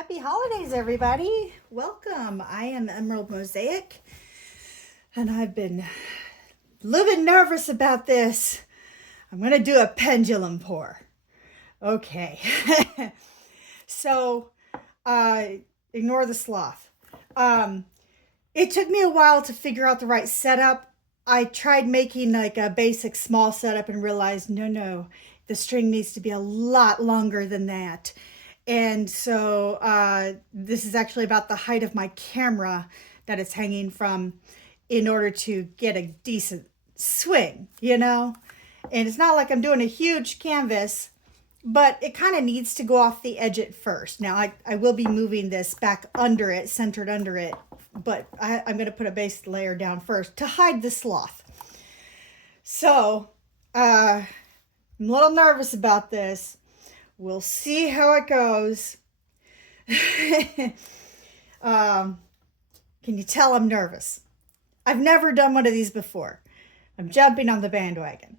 Happy holidays, everybody. Welcome. I am Emerald Mosaic, and I've been living nervous about this. I'm going to do a pendulum pour. Okay. So, ignore the sloth. It took me a while to figure out the right setup. I tried making like a basic small setup and realized, no, the string needs to be a lot longer than that. And so this is actually about the height of my camera that it's hanging from in order to get a decent swing, And it's not like I'm doing a huge canvas, but it kind of needs to go off the edge at first. Now I will be moving this back under it, centered under it, but I'm going to put a base layer down first to hide the sloth. So I'm a little nervous about this. We'll see how it goes. Can you tell I'm nervous? I've never done one of these before. I'm jumping on the bandwagon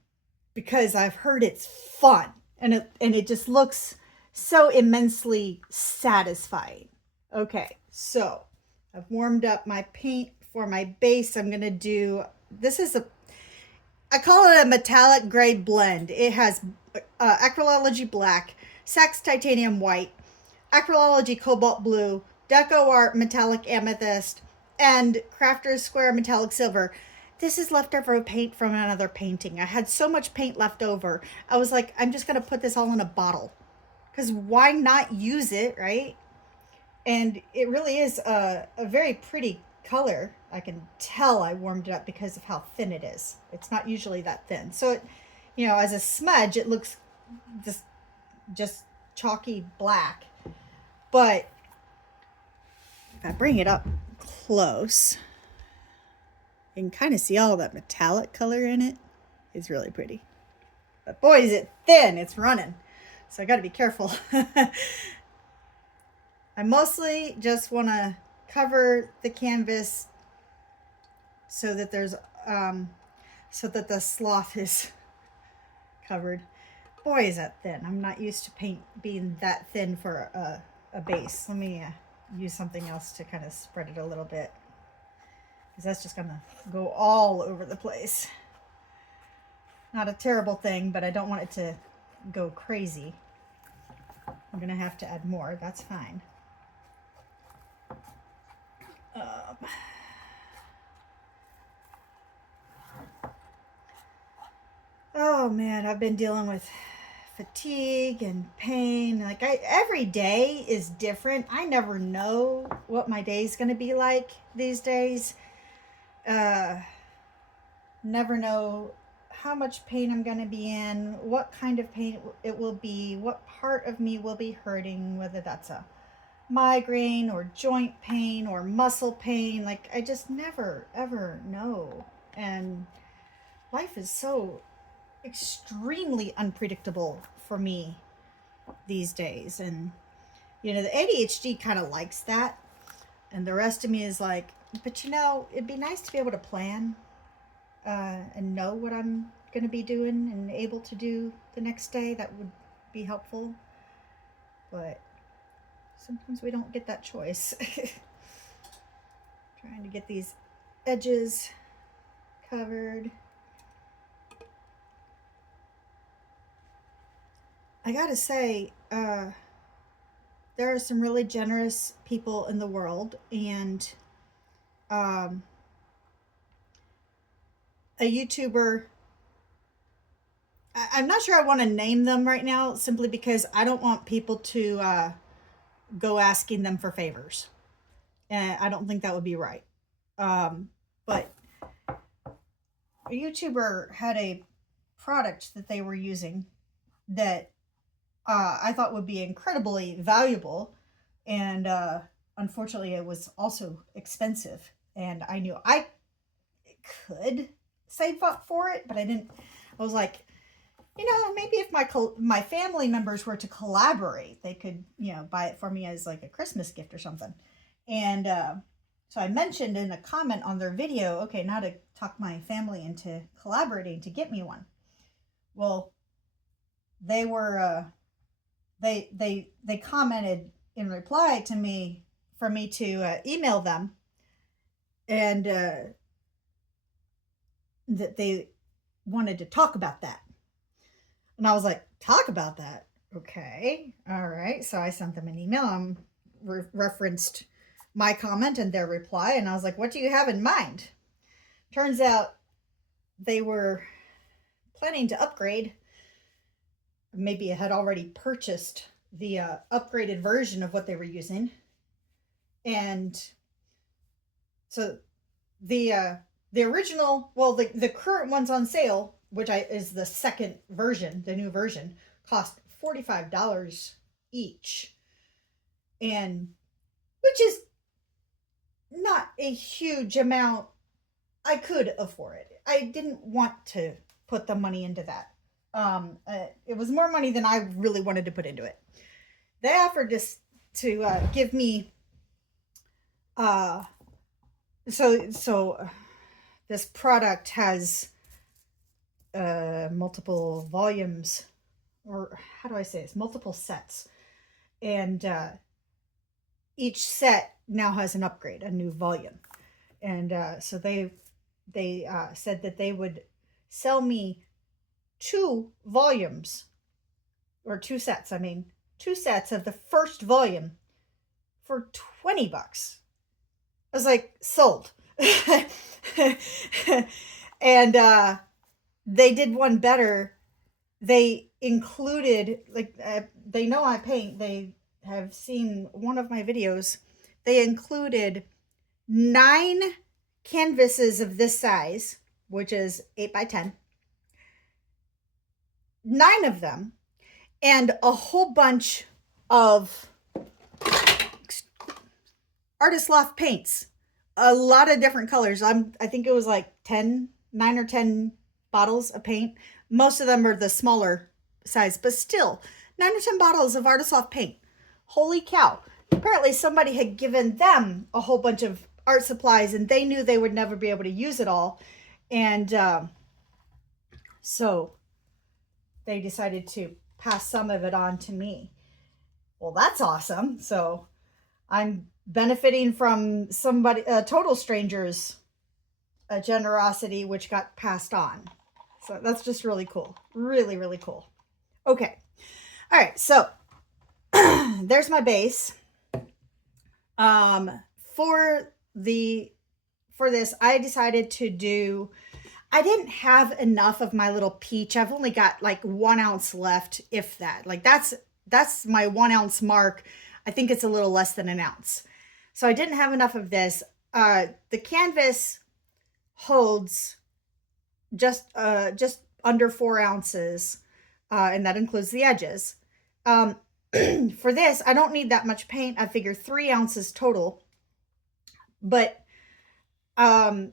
because I've heard it's fun and it just looks so immensely satisfying. Okay, so I've warmed up my paint for my base. I'm going to do, I call it a metallic gray blend. It has Acrylology black, Sax titanium white, Acrylology cobalt blue, DecoArt metallic amethyst, and Crafter's square metallic silver. This is leftover paint from another painting. I had so much paint left over. I was like, I'm just going to put this all in a bottle. Because why not use it, right? And it really is a very pretty color. I can tell I warmed it up because of how thin it is. It's not usually that thin. So, as a smudge, it looks just chalky black. But if I bring it up close, you can kind of see all that metallic color in it. It's really pretty. But boy, is it thin. It's running. So I got to be careful. I mostly just want to cover the canvas so that there's so that the sloth is covered. Boy, is that thin. I'm not used to paint being that thin for a base. Let me use something else to kind of spread it a little bit, because that's just gonna go all over the place. Not a terrible thing, but I don't want it to go crazy. I'm gonna have to add more. That's fine. Oh man, I've been dealing with fatigue and pain. Like every day is different. I never know what my day's going to be like these days. Never know how much pain I'm going to be in, what kind of pain it will be, what part of me will be hurting, whether that's a migraine or joint pain or muscle pain. Like I just never ever know. And life is so extremely unpredictable for me these days. And the ADHD kind of likes that, and the rest of me is like, but it'd be nice to be able to plan and know what I'm going to be doing and able to do the next day. That would be helpful, but sometimes we don't get that choice. Trying to get these edges covered. I gotta say, there are some really generous people in the world, and a YouTuber, I'm not sure I want to name them right now, simply because I don't want people to go asking them for favors. And I don't think that would be right. But a YouTuber had a product that they were using that I thought would be incredibly valuable, and unfortunately it was also expensive, and I knew I could save up for it, but I didn't. I was like, maybe if my family members were to collaborate, they could buy it for me as like a Christmas gift or something. And so I mentioned in a comment on their video, okay, now to talk my family into collaborating to get me one. Well, they were they commented in reply to me for me to email them, and that they wanted to talk about that. And I was like, talk about that? Okay, all right. So I sent them an email. Referenced my comment and their reply, and I was like, what do you have in mind? Turns out they were planning to upgrade. Maybe had already purchased the upgraded version of what they were using. And so the original, well, the current ones on sale, which is the second version, the new version, cost $45 each. And which is not a huge amount. I could afford it. I didn't want to put the money into that. It was more money than I really wanted to put into it. They offered to give me so this product has multiple volumes, or how do I say this? Multiple sets, and each set now has an upgrade, a new volume, and so they said that they would sell me 2 volumes, or 2 sets. I mean, 2 sets of the first volume for $20. I was like, sold. And they did one better. They included, like, they know I paint. They have seen one of my videos. They included 9 canvases of this size, which is 8 by 10. 9 of them, and a whole bunch of Artist Loft paints. A lot of different colors. I think it was like 9 or 10 bottles of paint. Most of them are the smaller size, but still 9 or 10 bottles of Artist Loft paint. Holy cow. Apparently somebody had given them a whole bunch of art supplies, and they knew they would never be able to use it all. And so they decided to pass some of it on to me. Well, that's awesome. So I'm benefiting from somebody, a total stranger's generosity, which got passed on. So that's just really cool. Really, really cool. Okay. All right. So there's my base. For this, I decided to do, I didn't have enough of my little peach. I've only got like 1 ounce left, if that. Like that's my 1 ounce mark. I think it's a little less than 1 ounce. So I didn't have enough of this. The canvas holds just under 4 ounces, and that includes the edges. For this, I don't need that much paint. I figure 3 ounces total. But so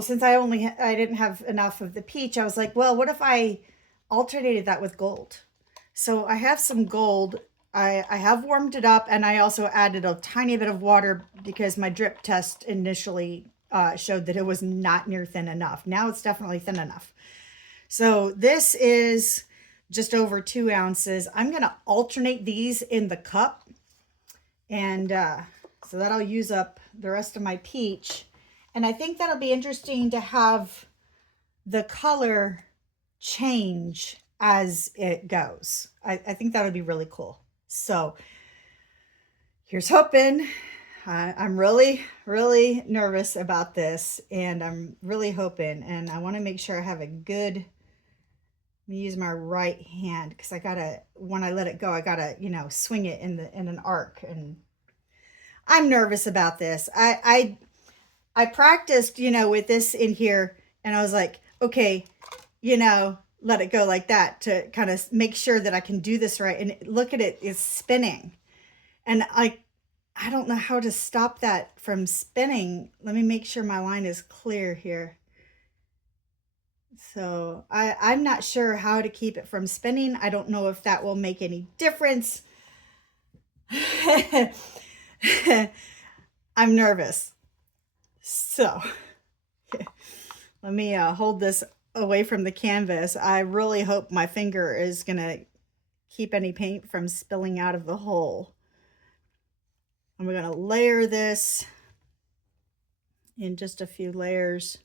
since I didn't have enough of the peach, I was like, well, what if I alternated that with gold? So I have some gold. I have warmed it up, and I also added a tiny bit of water because my drip test initially showed that it was not near thin enough. Now it's definitely thin enough. So this is just over 2 ounces. I'm going to alternate these in the cup, and so that'll use up the rest of my peach. And I think that'll be interesting to have the color change as it goes. I think that would be really cool. So here's hoping. I'm really, really nervous about this, and I'm really hoping, and I want to make sure I have a good, let me use my right hand, because I gotta, when I let it go, I gotta, swing it in an arc, and I'm nervous about this. I practiced, with this in here, and I was like, okay, let it go like that to kind of make sure that I can do this right. And look at it, it's spinning. And I don't know how to stop that from spinning. Let me make sure my line is clear here. So I'm not sure how to keep it from spinning. I don't know if that will make any difference. I'm nervous. So let me hold this away from the canvas. I really hope my finger is gonna keep any paint from spilling out of the hole. And we're going to layer this in just a few layers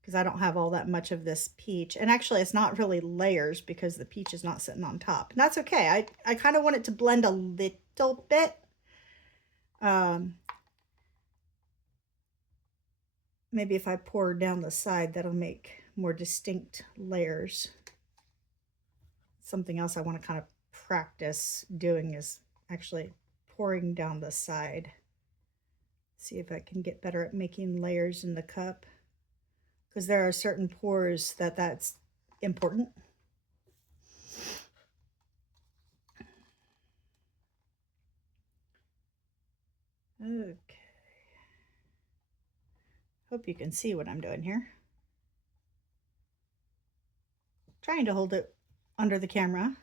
because I don't have all that much of this peach. And actually, it's not really layers because the peach is not sitting on top. And that's okay. I kind of want it to blend a little bit. Maybe if I pour down the side, that'll make more distinct layers. Something else I want to kind of practice doing is actually pouring down the side. See if I can get better at making layers in the cup, because there are certain pours that's important. Okay. Hope you can see what I'm doing here. Trying to hold it under the camera,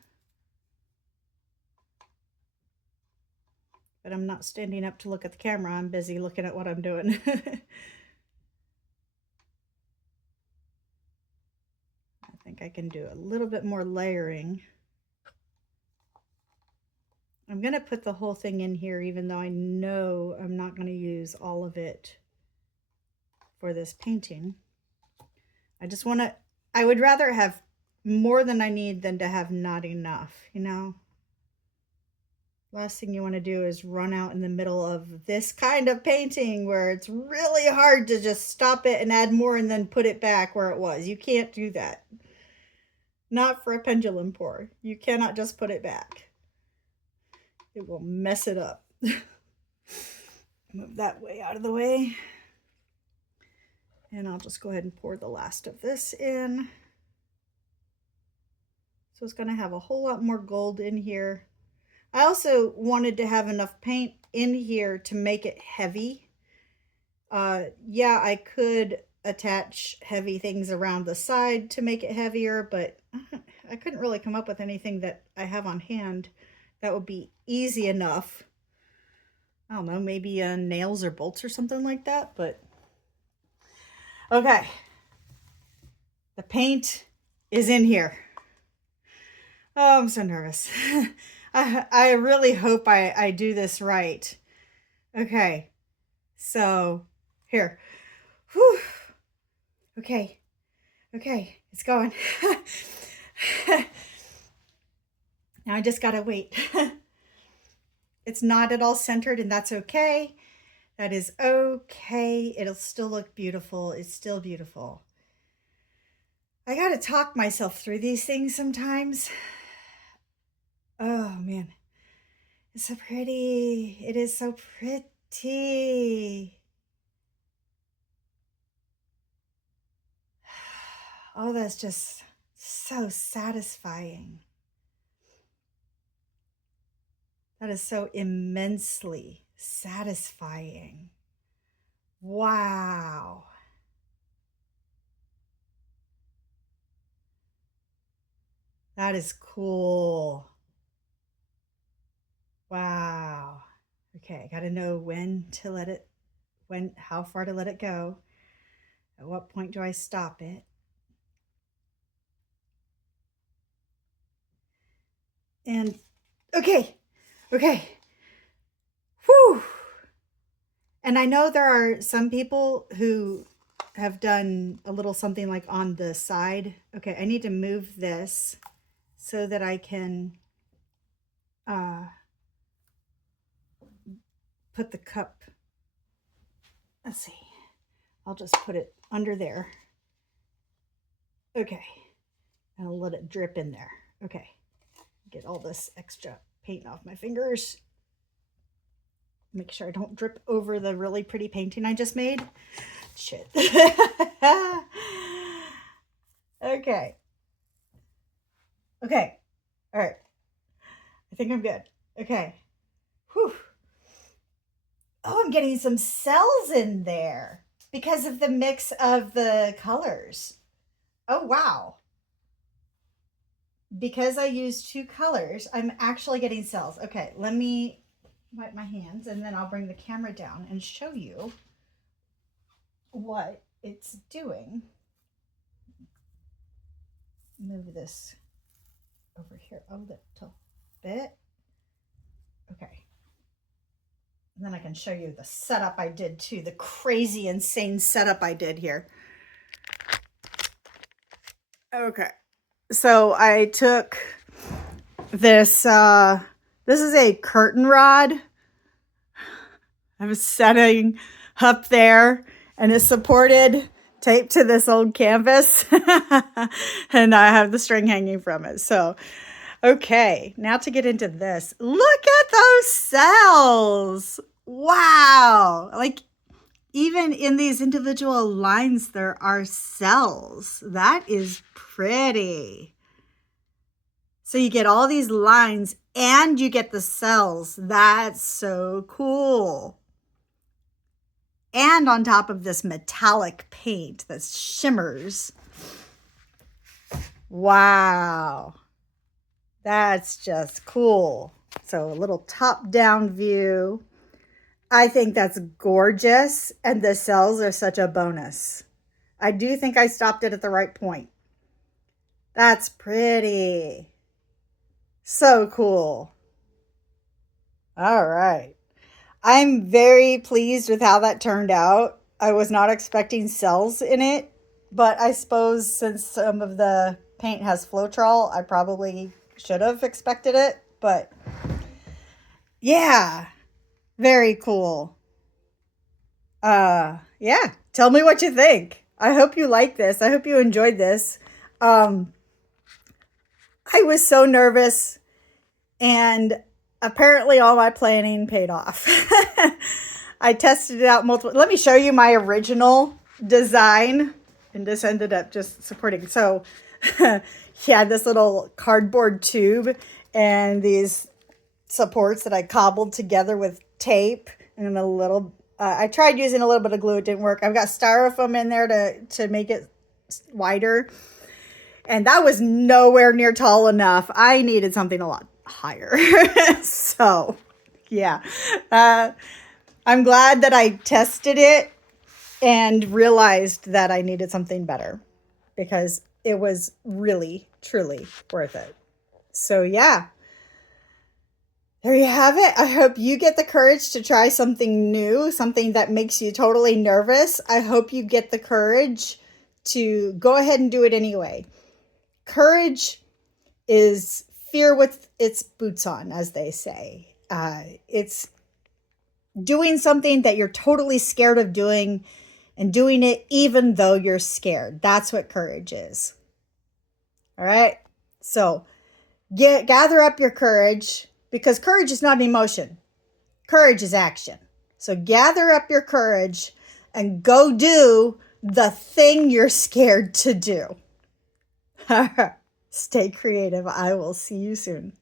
but I'm not standing up to look at the camera. I'm busy looking at what I'm doing. I think I can do a little bit more layering. I'm going to put the whole thing in here, even though I know I'm not going to use all of it for this painting. I would rather have more than I need than to have not enough, you know? Last thing you want to do is run out in the middle of this kind of painting where it's really hard to just stop it and add more and then put it back where it was. You can't do that. Not for a pendulum pour. You cannot just put it back. It will mess it up. Move that way out of the way. And I'll just go ahead and pour the last of this in. So it's going to have a whole lot more gold in here. I also wanted to have enough paint in here to make it heavy. Yeah, I could attach heavy things around the side to make it heavier, but I couldn't really come up with anything that I have on hand that would be easy enough. I don't know, maybe nails or bolts or something like that, but okay. The paint is in here. Oh, I'm so nervous. I really hope I do this right. Okay, so here. Whew. Okay, it's going. Now I just gotta wait. It's not at all centered, and that's okay. That is okay. It'll still look beautiful. It's still beautiful. I gotta talk myself through these things sometimes. Oh man, it's so pretty. It is so pretty. Oh, that's just so satisfying. That is so immensely satisfying. Wow. That is cool. Wow. Okay, I gotta know how far to let it go. At what point do I stop it? And okay. Whew. And I know there are some people who have done a little something like on the side. Okay, I need to move this so that I can put the cup. Let's see. I'll just put it under there. Okay. And I'll let it drip in there. Okay. Get all this extra paint off my fingers. Make sure I don't drip over the really pretty painting I just made. Shit. Okay. All right. I think I'm good. Okay. Whew. Oh, I'm getting some cells in there because of the mix of the colors. Oh, wow. Because I used two colors, I'm actually getting cells. Okay, let me wipe my hands and then I'll bring the camera down and show you what it's doing. Move this over here a little. bit. Okay. And then I can show you the setup I did too, the crazy, insane setup I did here. Okay. So I took this, this is a curtain rod. I was setting up there and it's supported, taped to this old canvas. And I have the string hanging from it. So, okay, now to get into this. Look at those cells. Wow. Like, even in these individual lines, there are cells. That is pretty. So you get all these lines and you get the cells. That's so cool. And on top of this metallic paint that shimmers. Wow. That's just cool. So a little top-down view. I think that's gorgeous. And the cells are such a bonus. I do think I stopped it at the right point. That's pretty. So cool. All right. I'm very pleased with how that turned out. I was not expecting cells in it, but I suppose since some of the paint has Floetrol, I probably should have expected it, but yeah, very cool. Yeah, tell me what you think. I hope you like this. I hope you enjoyed this. I was so nervous, and apparently all my planning paid off. I tested it out multiple. Let me show you my original design, and this ended up just supporting. So yeah, this little cardboard tube and these supports that I cobbled together with tape and a little, I tried using a little bit of glue. It didn't work. I've got styrofoam in there to make it wider. And that was nowhere near tall enough. I needed something a lot higher. So, yeah. I'm glad that I tested it and realized that I needed something better because it was really, truly worth it. So, yeah. There you have it. I hope you get the courage to try something new, something that makes you totally nervous. I hope you get the courage to go ahead and do it anyway. Courage is fear with its boots on, as they say. It's doing something that you're totally scared of doing and doing it even though you're scared. That's what courage is. All right? So gather up your courage, because courage is not an emotion. Courage is action. So gather up your courage and go do the thing you're scared to do. Stay creative. I will see you soon.